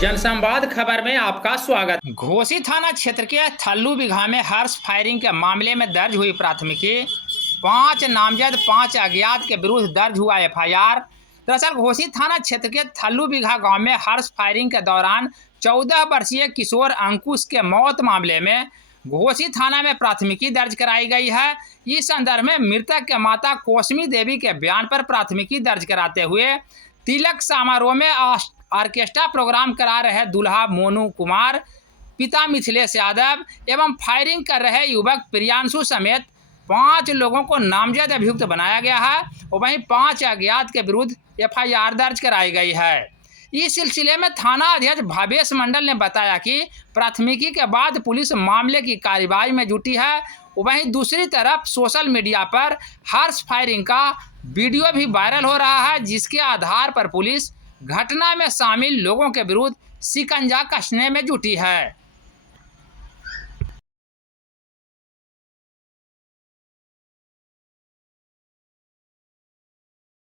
जनसंवाद खबर में आपका स्वागत। घोसी थाना क्षेत्र के थल्लू बिघा में हर्ष फायरिंग के मामले में दर्ज हुई प्राथमिकी। 5 नामजद 5 अज्ञात के विरुद्ध दर्ज हुआ एफआईआर। दरअसल घोसी थाना क्षेत्र के थल्लू बिघा गांव में हर्ष फायरिंग के दौरान 14 वर्षीय किशोर अंकुश के मौत मामले में घोसी थाना में प्राथमिकी दर्ज कराई गई है। इस संदर्भ में मृतक के माता कोसमी देवी के बयान पर प्राथमिकी दर्ज कराते हुए तिलक समारोह में ऑर्केस्ट्रा प्रोग्राम करा रहे दूल्हा मोनू कुमार, पिता मिथिलेश यादव एवं फायरिंग कर रहे युवक प्रियांशु समेत 5 लोगों को नामजद अभियुक्त बनाया गया है और वहीं 5 अज्ञात के विरुद्ध एफआईआर दर्ज कराई गई है। इस सिलसिले में थाना अध्यक्ष भावेश मंडल ने बताया कि प्राथमिकी के बाद पुलिस मामले की कार्रवाई में जुटी है। वहीं दूसरी तरफ सोशल मीडिया पर हर्ष फायरिंग का वीडियो भी वायरल हो रहा है, जिसके आधार पर पुलिस घटना में शामिल लोगों के विरुद्ध शिकंजा कसने में जुटी है।